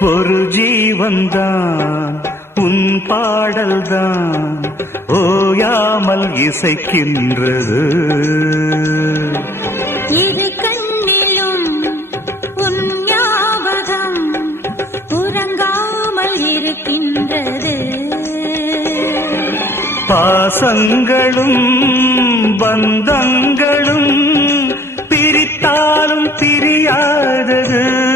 ஒரு ஜீவன்தான் உன் பாடல்தான் ஓயாமல் இசைக்கின்றது. இரு கண்ணிலும் உன் ஞாபகம் உறங்காமல் இருக்கின்றது. பாசங்களும் பந்தங்களும் பிரித்தாலும் பிரியாதது.